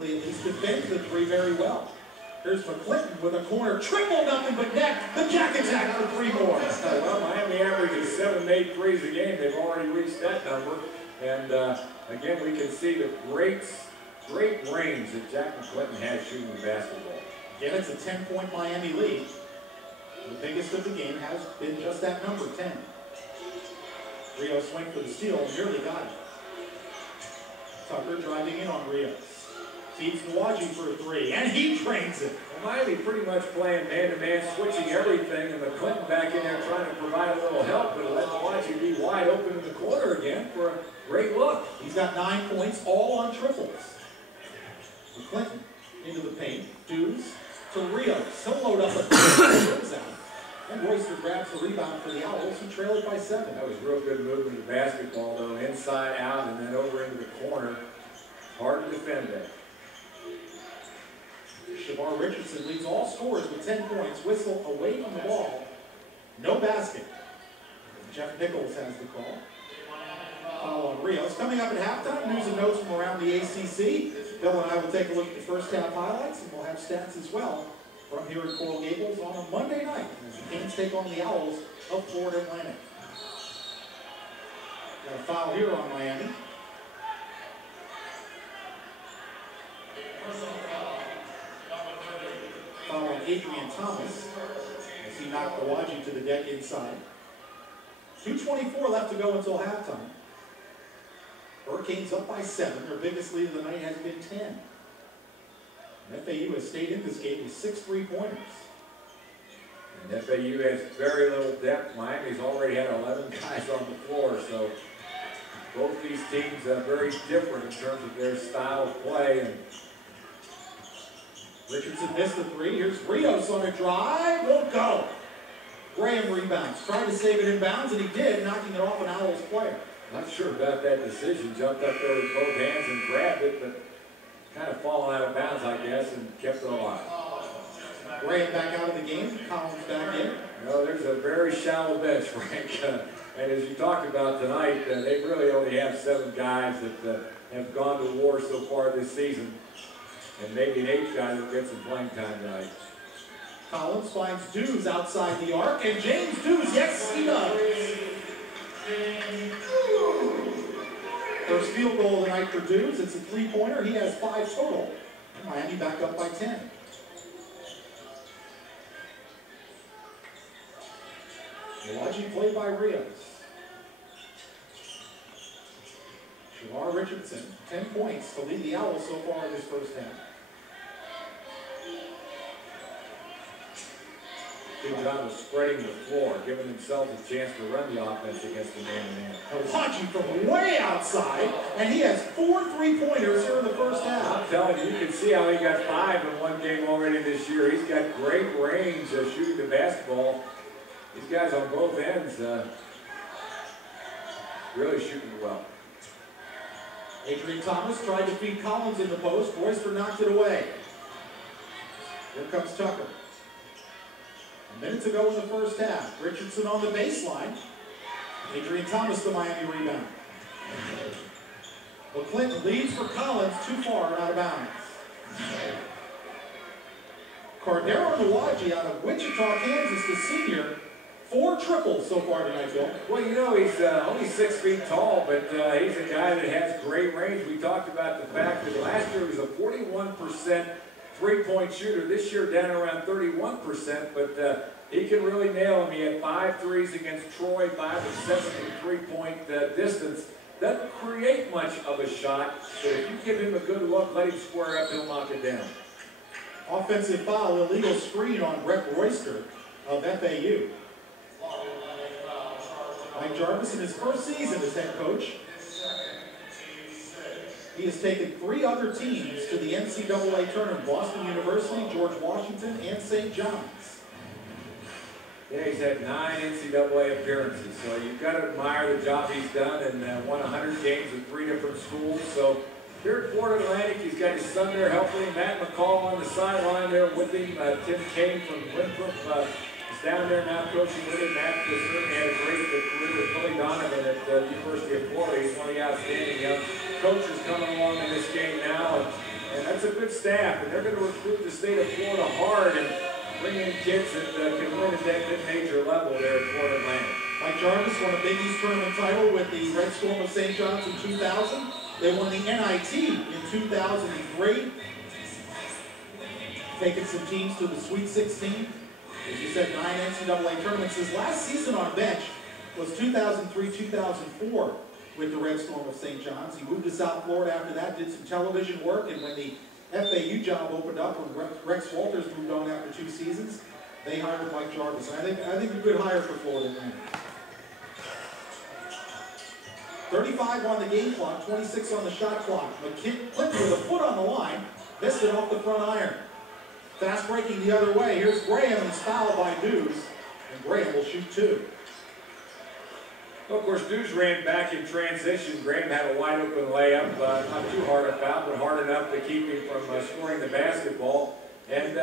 At least defends the three very well. Here's McClinton with a corner, triple, nothing but net. The Jack attack for three more. Well, Miami averages 7 to 8 threes a game. They've already reached that number. And again, we can see the great range that Jack McClinton has shooting the basketball. Again, it's a 10-point Miami lead. The biggest of the game has been just that number, 10. Rios went for the steal, nearly got it. Tucker driving in on Rios. Feeds Nwaji for a three, and he drains it. Well, Miami pretty much playing man-to-man, switching everything, and McClinton back in there trying to provide a little help, but let Nwaji be wide open in the corner again for a great look. He's got 9 points, all on triples. McClinton into the paint, Dews to Rios. He'll load up a goes out. And Royster grabs the rebound for the Owls, who trail it by 7. That was real good movement of basketball, though, inside out and then over into the corner. Hard to defend that. Shavar Richardson leads all scorers with 10 points. Whistle away from the ball. No basket. Jeff Nichols has the call. Foul on Rios. Coming up at halftime, news and notes from around the ACC. Bill and I will take a look at the first half highlights, and we'll have stats as well from here in Coral Gables on a Monday night as the Canes take on the Owls of Florida Atlantic. Got a foul here on Miami. Foul on Adrian Thomas as he knocked Nwaji to the deck inside. 2:24 left to go until halftime. Hurricanes up by 7. Their biggest lead of the night has been 10. And FAU has stayed in this game with 6 3-pointers. And FAU has very little depth. Miami's already had 11 guys on the floor, so both these teams are very different in terms of their style of play. And Richardson missed the 3. Here's Rios on a drive. Won't go. Graham rebounds. Tried to save it inbounds, and he did, knocking it off an Owls player. Not sure about that decision. Jumped up there with both hands and grabbed it, but kind of fallen out of bounds, I guess, and kept it alive. Graham back out of the game. Collins back in. Well, there's a very shallow bench, Frank. And as you talked about tonight, they really only have 7 guys that have gone to war so far this season. And maybe an 8th guy that will get some playing time tonight. Collins finds Dews outside the arc, and James Dews, yes, he does. First field goal of the night for Dews. It's a 3-pointer. He has 5 total. And Miami back up by 10. Nwaji played by Rios. Shavar Richardson, 10 points to lead the Owls so far in this first half. Good job of spreading the floor, giving themselves a chance to run the offense against the man-to-man. Nwaji from way outside, and he has 4 3-pointers here in the first half. I'm telling you, you can see how he got 5 in one game already this year. He's got great range of shooting the basketball. These guys on both ends really shooting well. Adrian Thomas tried to feed Collins in the post. Royster knocked it away. Here comes Tucker. A minute to go in the first half. Richardson on the baseline. Adrian Thomas the Miami rebound. McClinton leads for Collins, too far and out of bounds. Cardero Nwaji out of Wichita, Kansas, the senior. 4 triples so far tonight, Bill. Well, you know, he's only 6 feet tall, but he's a guy that has great range. We talked about the fact that last year he was a 41% three-point shooter. This year down around 31%, but he can really nail him. He had 5 threes against Troy, 5 of 7 from 3-point distance. Doesn't create much of a shot, but if you give him a good look, let him square up, he'll knock it down. Offensive foul, illegal screen on Brett Royster of FAU. Mike Jarvis in his first season as head coach. He has taken 3 other teams to the NCAA tournament: Boston University, George Washington, and St. John's. Yeah, he's had 9 NCAA appearances, so you've got to admire the job he's done, and won 100 games with 3 different schools. So here at Florida Atlantic, he's got his son there helping him, Matt McCall on the sideline there with him. Tim Kane from Winthrop is down there now coaching with him. Matt certainly had a great career with Billy Donovan at the University of Florida. He's one of the outstanding young coaches coming along in this game now. And And that's a good staff, and they're going to recruit the state of Florida hard and bring in kids that can win at that mid-major level there at Florida Atlantic. Mike Jarvis won a Big East tournament title with the Red Storm of St. John's in 2000. They won the NIT in 2003. Taking some teams to the Sweet 16. As you said, 9 NCAA tournaments. His last season on bench was 2003-2004 with the Red Storm of St. John's. He moved to South Florida after that, did some television work, and when the FAU job opened up, when Rex Walters moved on after 2 seasons, they hired Mike Jarvis. And I think a good hire for Florida Atlantic. 35 on the game clock, 26 on the shot clock. McKinney clipped with a foot on the line, missed it off the front iron. Fast breaking the other way. Here's Graham, and he's fouled by Dews, and Graham will shoot 2. Well, of course, Dews ran back in transition. Graham had a wide open layup, not too hard a foul, but hard enough to keep him from scoring the basketball. And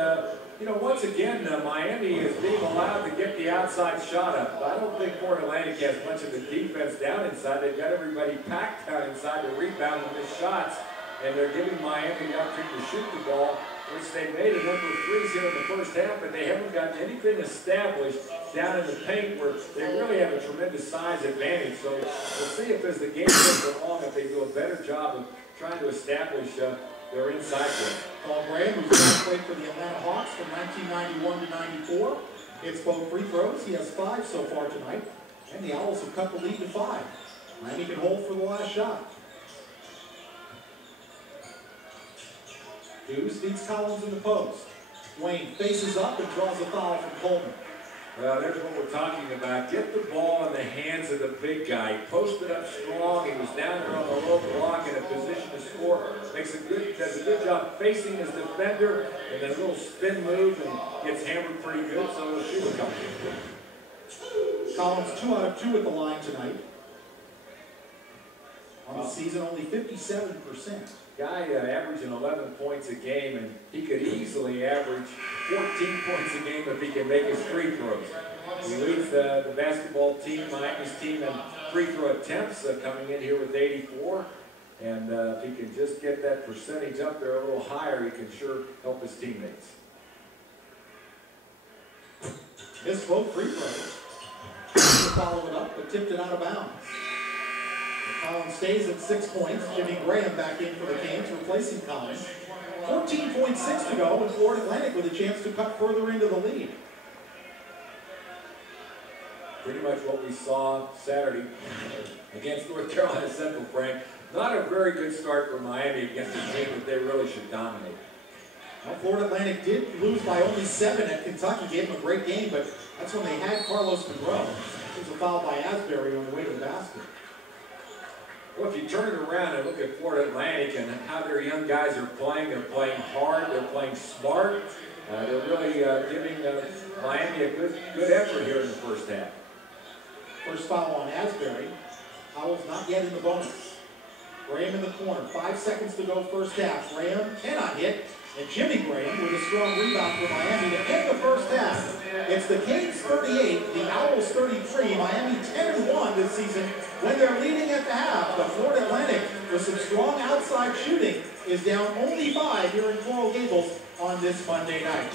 you know, once again, Miami is being allowed to get the outside shot up. I don't think Florida Atlantic has much of a defense down inside. They've got everybody packed down inside to rebound and miss shots, and they're giving Miami the opportunity to shoot the ball, which they made a number of threes here in the first half, but they haven't gotten anything established down in the paint where they really have a tremendous size advantage. So we'll see if as the game goes along, if they do a better job of trying to establish their inside game. Paul Graham, who's played for the Atlanta Hawks from 1991 to 94, hits both free throws. He has 5 so far tonight, and the Owls have cut the lead to 5. Miami can hold for the last shot. Dews beats Collins in the post. Wayne faces up and draws a foul from Coleman. Well, there's what we're talking about. Get the ball in the hands of the big guy. He posted up strong. He was down there on the low block in a position to score. Does a good job facing his defender, and then a little spin move and gets hammered pretty good, so he'll shoot a couple. Collins 2 out of 2 at the line tonight. On the season, only 57%. Guy averaging 11 points a game, and he could easily average 14 points a game if he can make his free throws. He leads the basketball team, Miami's team, in free throw attempts, coming in here with 84. And if he can just get that percentage up there a little higher, he can sure help his teammates. Missed both free throws. To follow it up, but tipped it out of bounds. Collins stays at 6 points. Jimmy Graham back in for the Canes, replacing Collins. 14.6 to go, and Florida Atlantic with a chance to cut further into the lead. Pretty much what we saw Saturday against North Carolina Central, Frank. Not a very good start for Miami against a team that they really should dominate. Well, Florida Atlantic did lose by only 7 at Kentucky. Gave them a great game, but that's when they had Carlos Monroe. There's a foul by Asbury on the way to the basket. Well, if you turn it around and look at Florida Atlantic and how their young guys are playing, they're playing hard, they're playing smart. They're really giving Miami a good effort here in the first half. First foul on Asbury. Owls not yet in the bonus. Graham in the corner. 5 seconds to go first half. Graham cannot hit. And Jimmy Graham with a strong rebound for Miami to end the first half. It's the Canes 38, the Owls 33. Miami 10-1 this season when they're leading at the half. The Florida Atlantic, with some strong outside shooting, is down only 5 here in Coral Gables on this Monday night.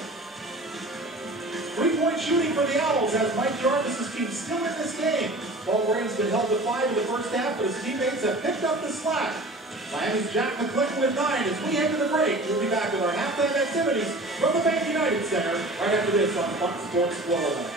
3-point shooting for the Owls as Mike Jarvis's team still in this game. Paul Graham's been held to 5 in the first half, but his teammates have picked up the slack. Miami's Jack McClinton with 9 as we head to the break. We'll be back with our halftime activities from the Bank United Center right after this on Fox Sports Florida.